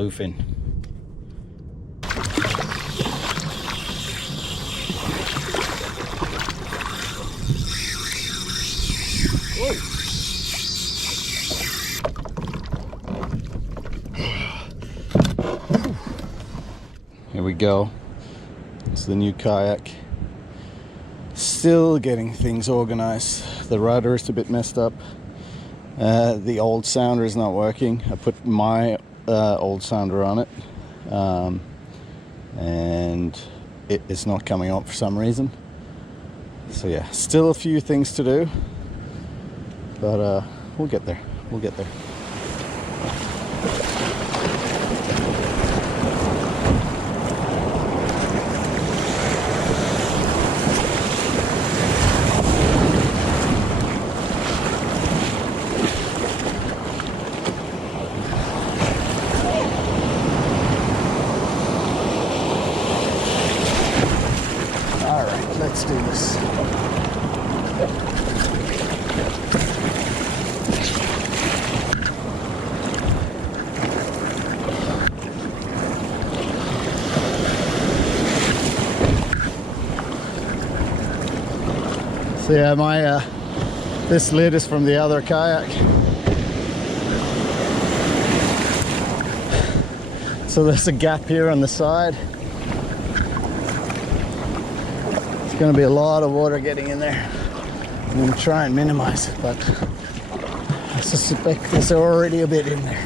bluefin. Here we go. It's the new kayak. Still getting things organized. The rudder is a bit messed up. The old sounder is not working. I put my old sounder on it, and it is not coming on for some reason. So yeah, still a few things to do, but we'll get there. We'll get there. Let's do this. So yeah, my this lid is from the other kayak. So there's a gap here on the side. Going to be a lot of water getting in there. I'm going to try and minimize it, but I suspect there's already a bit in there.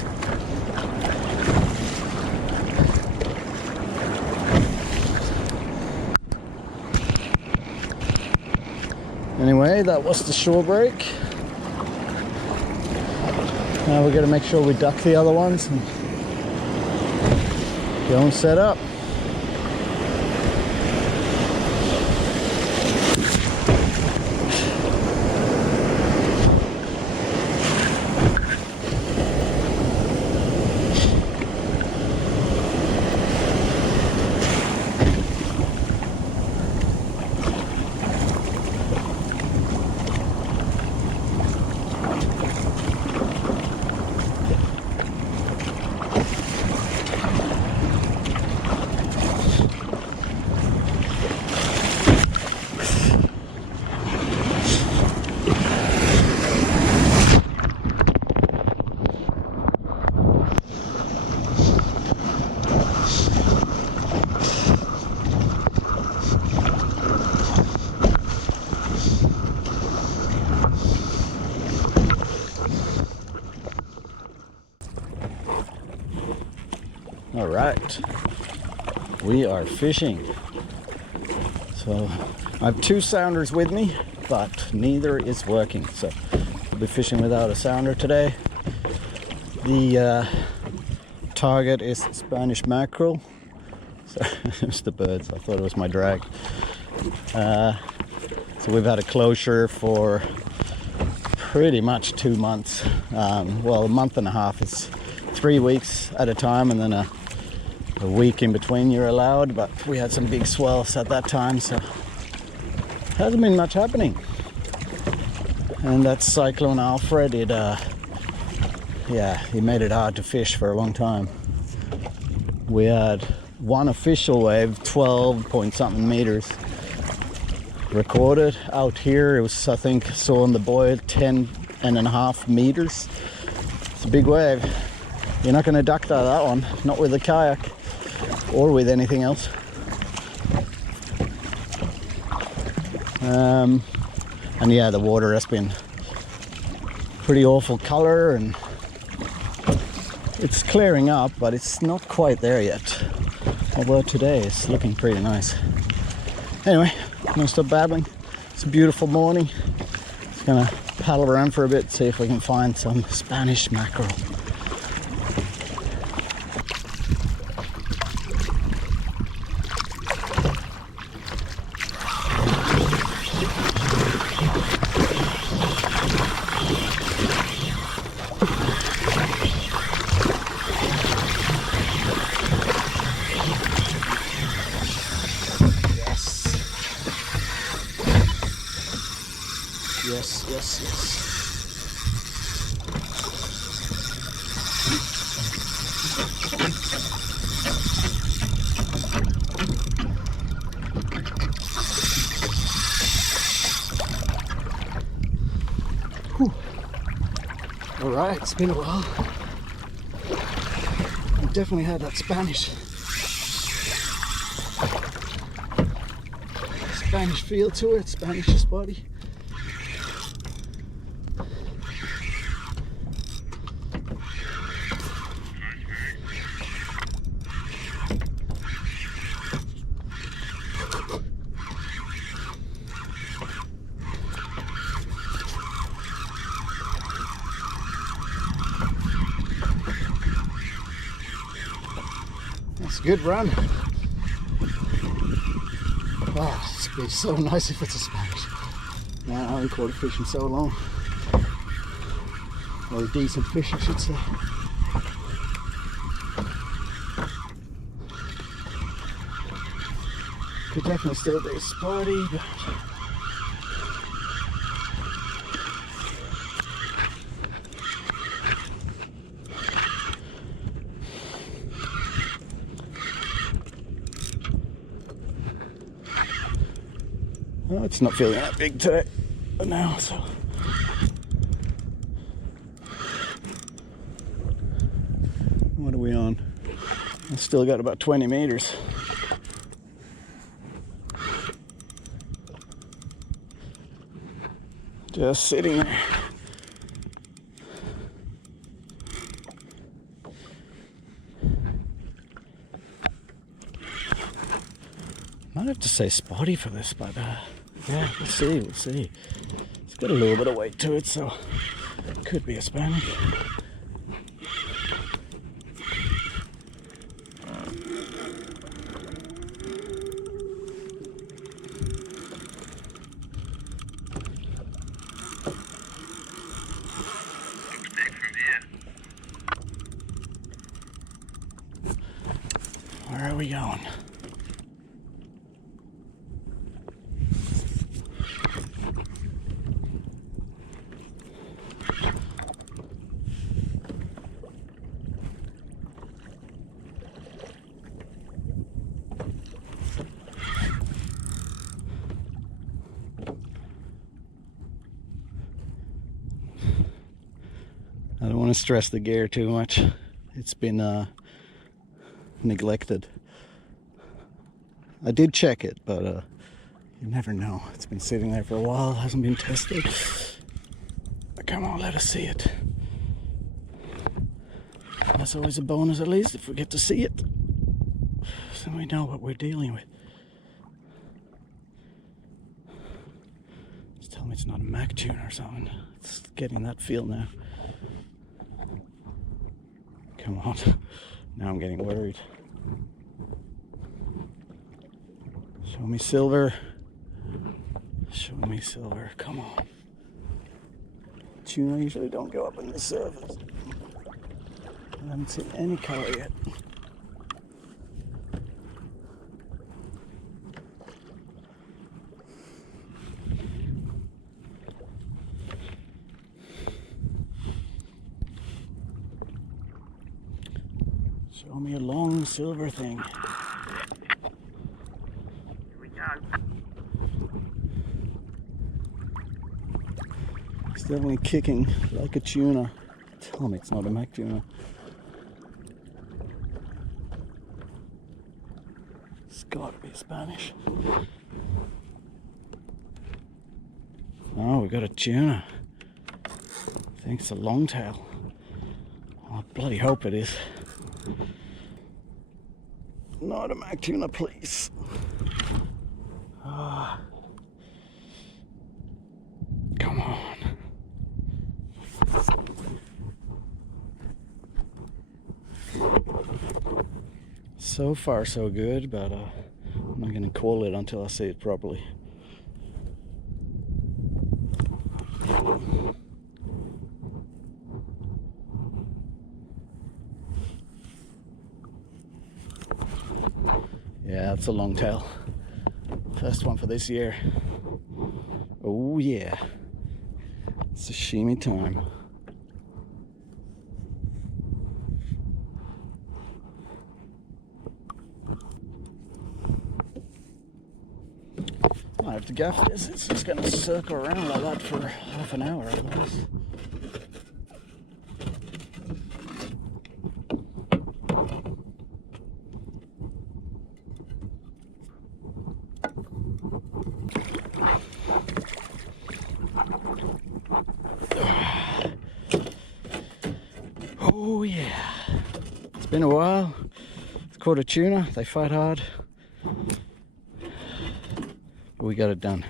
Anyway, that was the shore break. Now we're going to make sure we duck the other ones and go and set up. All right, we are fishing. So I have two sounders with me, but neither is working. So we'll be fishing without a sounder today. The target is Spanish mackerel. So it's the birds. I thought it was my drag. So we've had a closure for pretty much 2 months. Well, a month and a half. It's 3 weeks at a time, and then a week in between you're allowed, but we had some big swells at that time, so hasn't been much happening. And that Cyclone Alfred, it yeah, he made it hard to fish for a long time. We had one official wave, 12 point something meters recorded. Out here it was, I think, saw on the buoy 10.5 meters. It's a big wave. You're not going to duck that one, not with a kayak or with anything else. And yeah, the water has been pretty awful color, and it's clearing up, but it's not quite there yet. Although today is looking pretty nice. Anyway, I'm gonna stop babbling. It's a beautiful morning. Just gonna paddle around for a bit, see if we can find some Spanish mackerel. Yes, yes, yes. Alright, it's been a while. I've definitely had that Spanish feel to it, Spanish body. That's a good run. Oh, it's be so nice if it's a Spanish. Man, I haven't caught a fish in so long. Or a decent fish, I should say. Could definitely still be a spotty, but oh, it's not feeling that big today now, so what are we on? I've still got about 20 meters. Just sitting there. Might have to say spotty for this, but yeah, we'll see, we'll see. It's got a little bit of weight to it, so it could be a Spanish. Where are we going? I don't want to stress the gear too much. It's been neglected. I did check it, but you never know. It's been sitting there for a while, hasn't been tested. But come on, let us see it. That's always a bonus, at least, if we get to see it. So we know what we're dealing with. Just tell me it's not a Mac tuna or something. It's getting that feel now. Come on. Now I'm getting worried. Show me silver. Show me silver. Come on. Tuna usually don't go up on the surface. I haven't seen any color yet. Show me a long silver thing. Here we go. It's definitely kicking like a tuna. Tell me it's not a Mac tuna. It's gotta be Spanish. Oh, we got a tuna. I think it's a Longtail. Oh, I bloody hope it is. Not a Mac tuna, please. Come on. So far so good, but I'm not going to call it until I see it properly. Yeah, that's a Longtail. First one for this year. Oh yeah. Sashimi time. I have to gaff this. It's just going to circle around like that for half an hour otherwise. yeah. It's been a while. It's caught a tuna. They fight hard. But we got it done.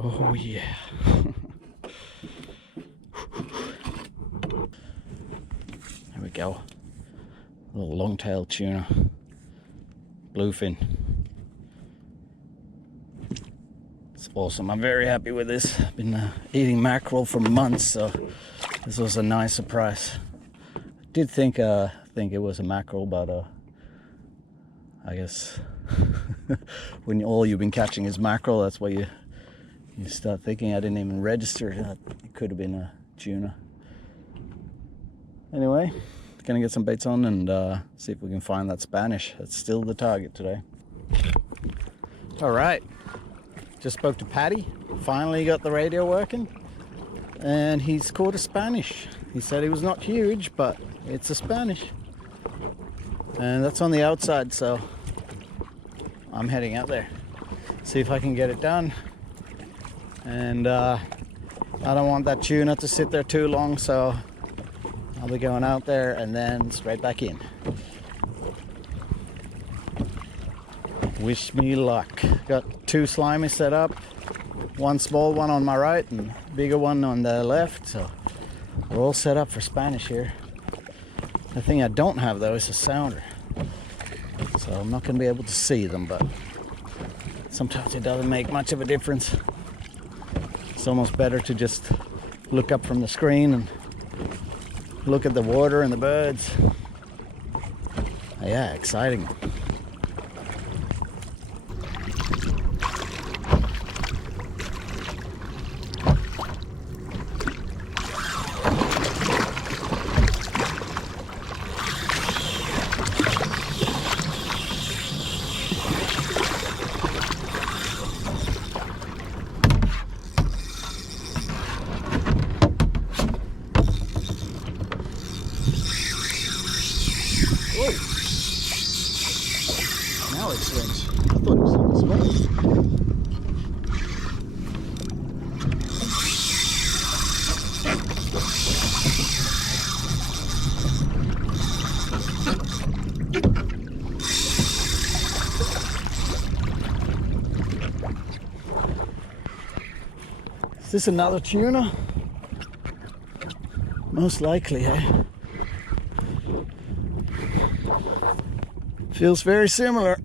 Oh yeah. There we go. A little longtail tuna. Bluefin. It's awesome. I'm very happy with this. I've been eating mackerel for months, so this was a nice surprise. I did think it was a mackerel, but I guess when all you've been catching is mackerel, that's why you start thinking. I didn't even register that it could have been a tuna. Anyway, gonna get some baits on and see if we can find that Spanish. That's still the target today. All right, just spoke to Paddy. Finally got the radio working, and he's caught a Spanish. He said he was not huge, but it's a Spanish, and that's on the outside, so I'm heading out there, see if I can get it done. And I don't want that tuna to sit there too long, so I'll be going out there and then straight back in. Wish me luck. Got 2 slimy set up, 1 small one on my right and bigger one on the left, so we're all set up for Spanish here. The thing I don't have though is a sounder, so I'm not going to be able to see them, but sometimes it doesn't make much of a difference. It's almost better to just look up from the screen and look at the water and the birds. Yeah, exciting. Now it swims. I thought it was on the spot. Is this another tuna? Most likely, eh? Feels very similar.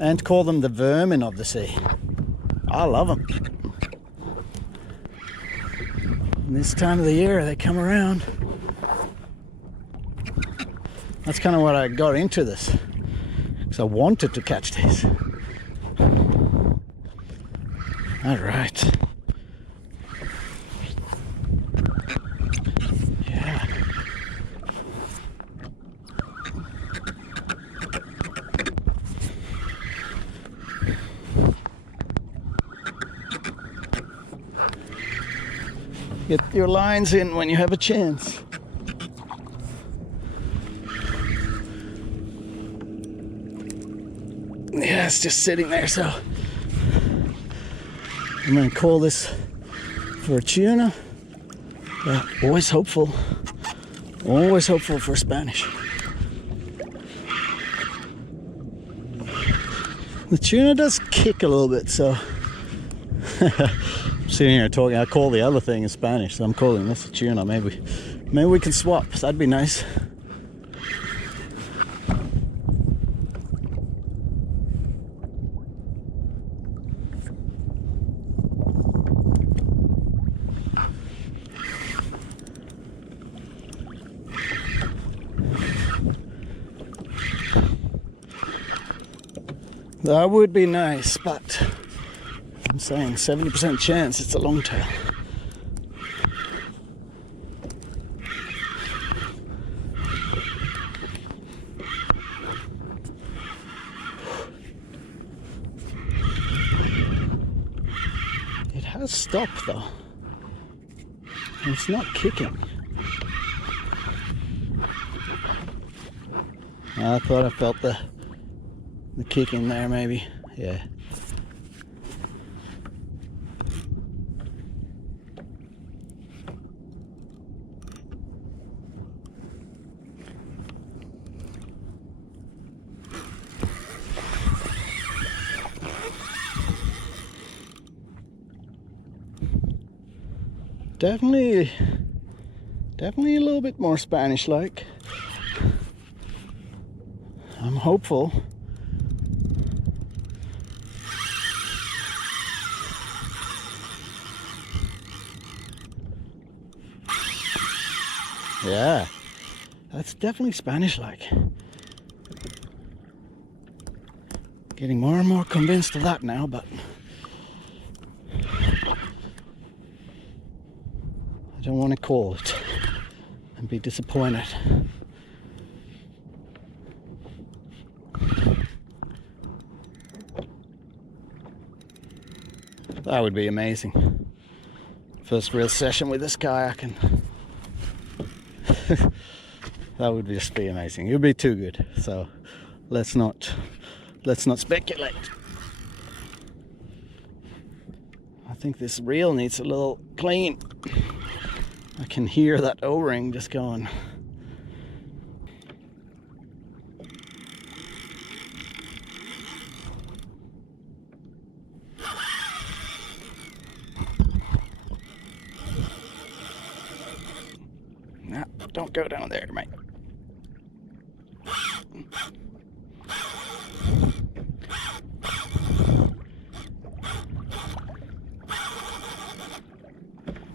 And call them the vermin of the sea. I love them. And this time of the year they come around. That's kind of what I got into this, because I wanted to catch these. All right. Get your lines in when you have a chance. Yeah, it's just sitting there, so I'm gonna call this for a tuna. Always hopeful for Spanish. The tuna does kick a little bit, so sitting here talking, I call the other thing in Spanish, so I'm calling this a tuna. Maybe we can swap. That'd be nice. That would be nice, but I'm saying 70% chance it's a longtail. It has stopped though. It's not kicking. I thought I felt the kick in there, maybe. Yeah. Definitely a little bit more Spanish-like. I'm hopeful. Yeah, that's definitely Spanish-like. Getting more and more convinced of that now, but I don't want to call it and be disappointed. That would be amazing. First real session with this kayak, and that would just be amazing. It would be too good. So let's not speculate. I think this reel needs a little clean. I can hear that O-ring just going. Nah, don't go down there, mate.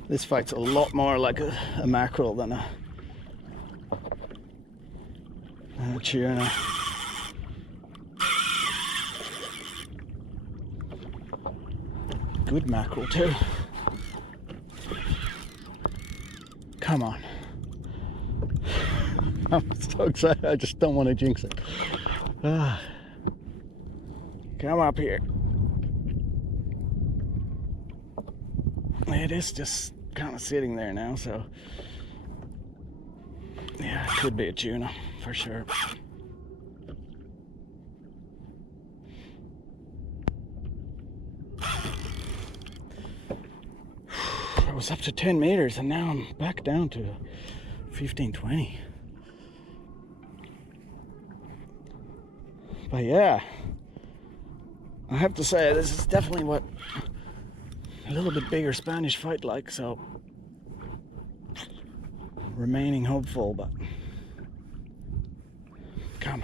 This fights a lot more like a mackerel than a tuna. Good mackerel too. Come on. I'm so excited, I just don't want to jinx it. Come up here. It is just kind of sitting there now, so yeah, it could be a tuna for sure. I was up to 10 meters and now I'm back down to 15, 20. But yeah, I have to say this is definitely what a little bit bigger Spanish fight like, so remaining hopeful, but come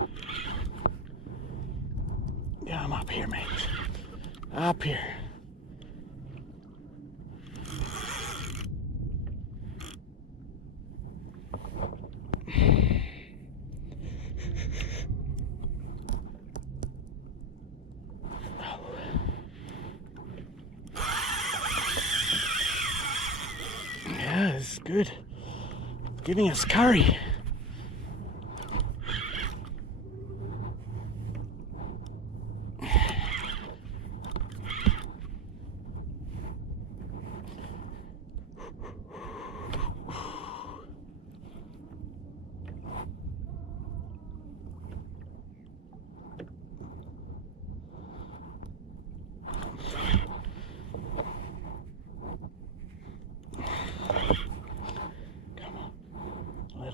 on. Yeah, I'm up here, mate. Up here. Yeah, this is good. Giving us curry.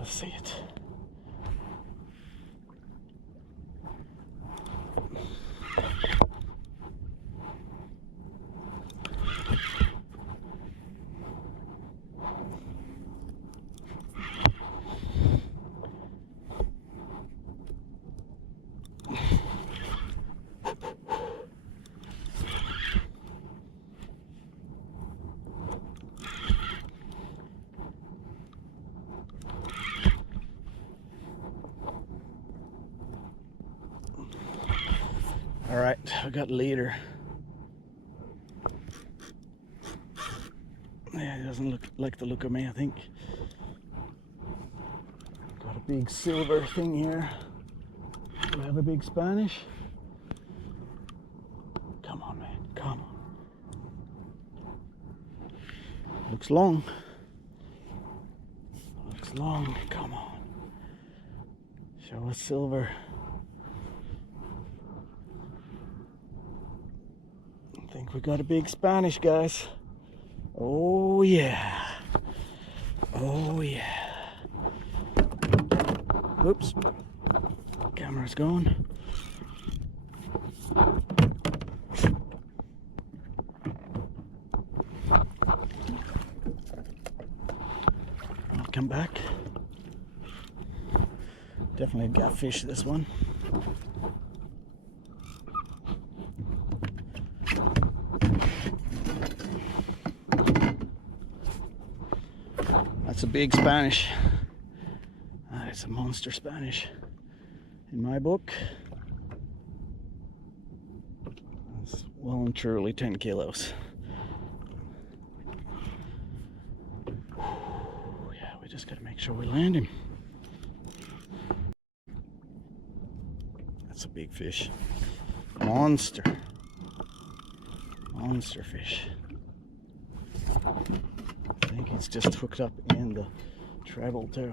See it. All right, I got leader. Yeah, it doesn't look like the look of me, I think. Got a big silver thing here. Do I have a big Spanish? Come on, man, come on. Looks long. Looks long, come on. Show us silver. I think we got a big Spanish, guys. Oh yeah. Oh yeah. Oops. Camera's gone. come back. Definitely a gut fish, this one. That's a big Spanish. That is a monster Spanish in my book. That's well and truly 10 kilos. Yeah, we just gotta make sure we land him. That's a big fish. Monster. Monster fish. I think it's just hooked up in the treble too.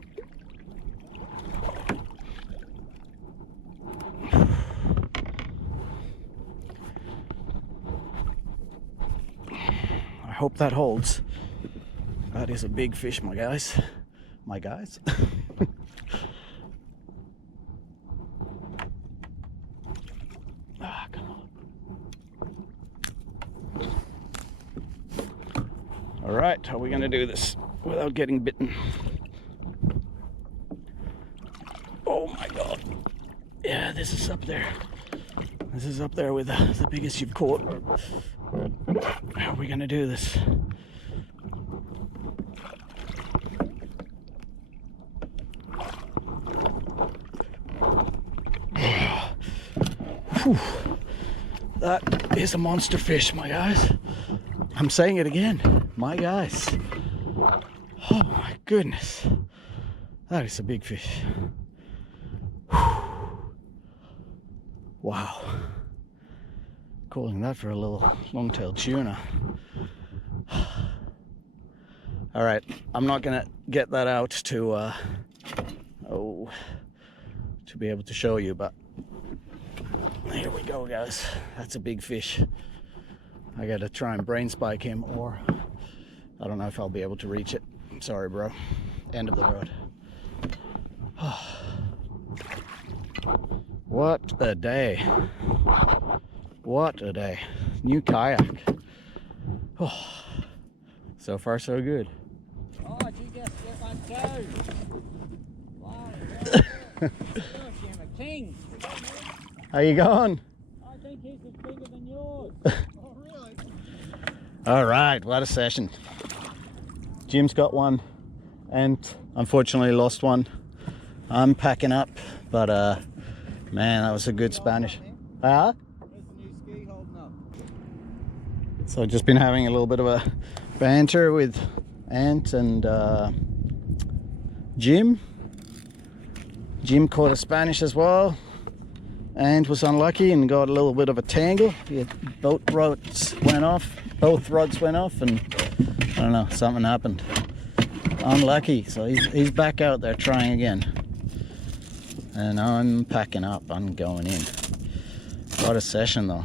I hope that holds. That is a big fish, my guys. My guys. Ah, come on. All right, how are we gonna do this without getting bitten? Oh my God. Yeah, this is up there. This is up there with the biggest you've caught. How are we gonna do this? Whew. That is a monster fish, my guys. I'm saying it again, my guys. Oh my goodness. That is a big fish. Whew. Wow. Calling that for a little longtail tuna. All right, I'm not gonna get that out to be able to show you, but here we go, guys. That's a big fish. I gotta try and brain spike him, or I don't know if I'll be able to reach it. I'm sorry, bro. End of the road. What a day. What a day. New kayak. Oh, so far so good. Oh, did you just get one too? Wow, you're a king. How you going? I think his is bigger than yours. Oh, really? All right, what a session. Jim's got one and unfortunately lost one. I'm packing up, but man, that was a good Spanish. Huh? So I've just been having a little bit of a banter with Ant and Jim. Jim caught a Spanish as well. Ant was unlucky and got a little bit of a tangle. Both rods went off, and I don't know, something happened. Unlucky, so he's back out there trying again. And I'm packing up, I'm going in. What a session though.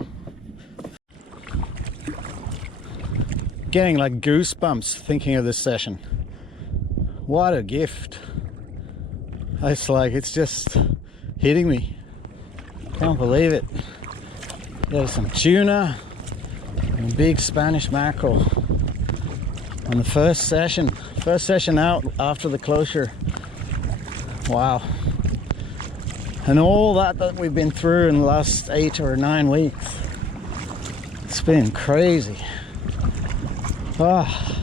Getting like goosebumps thinking of this session. What a gift. It's like, it's just hitting me. Can't believe it. There's some tuna and big Spanish mackerel on the first session out after the closure. Wow. And all that we've been through in the last 8 or 9 weeks. It's been crazy. Ah.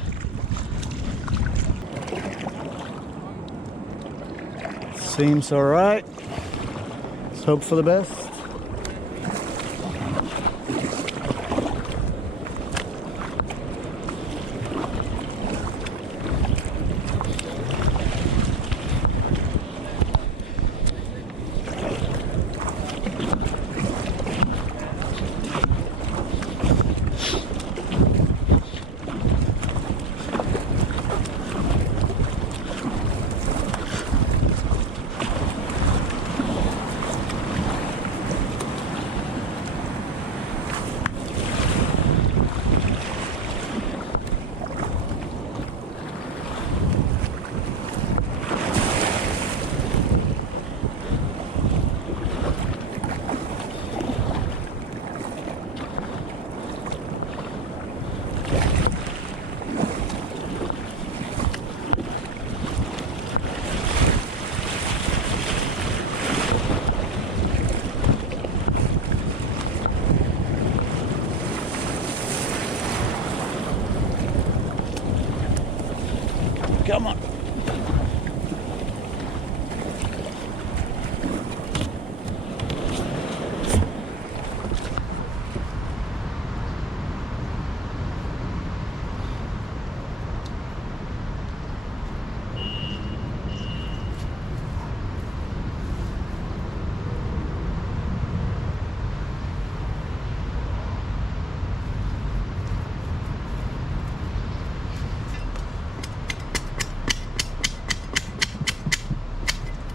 Seems all right. Let's hope for the best. Come on.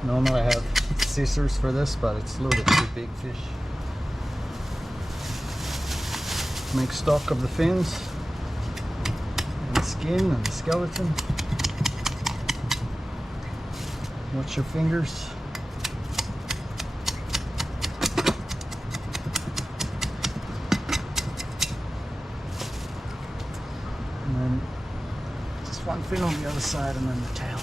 Normally I have scissors for this, but it's a little bit too big fish. Make stock of the fins, and the skin and the skeleton. Watch your fingers. And then just one fin on the other side and then the tail.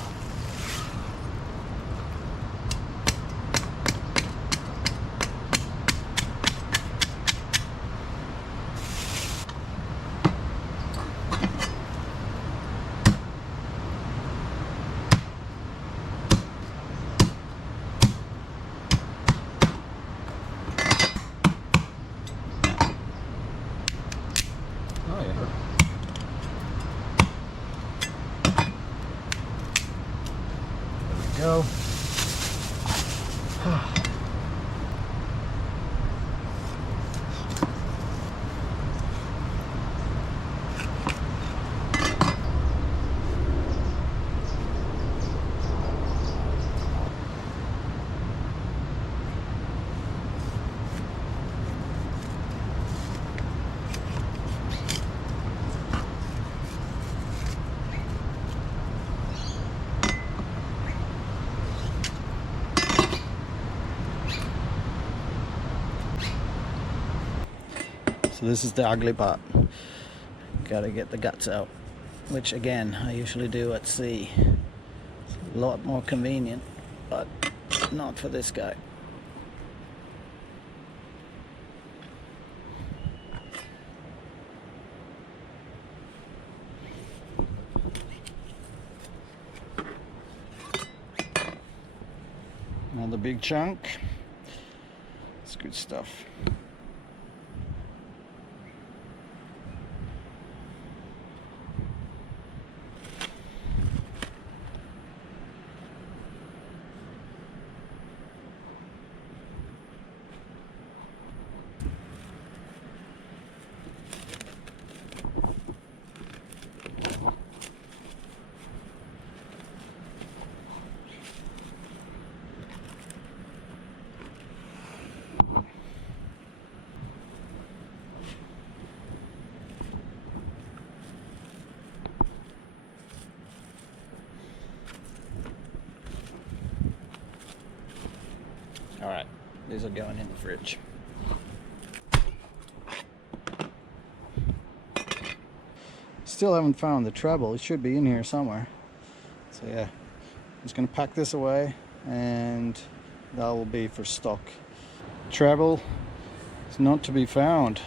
Go. So this is the ugly part. Gotta get the guts out, which again I usually do at sea. It's a lot more convenient, but not for this guy. Another big chunk. It's good stuff. Alright, these are going in the fridge. Still haven't found the treble. It should be in here somewhere. So yeah, I'm just going to pack this away and that will be for stock. Treble is not to be found.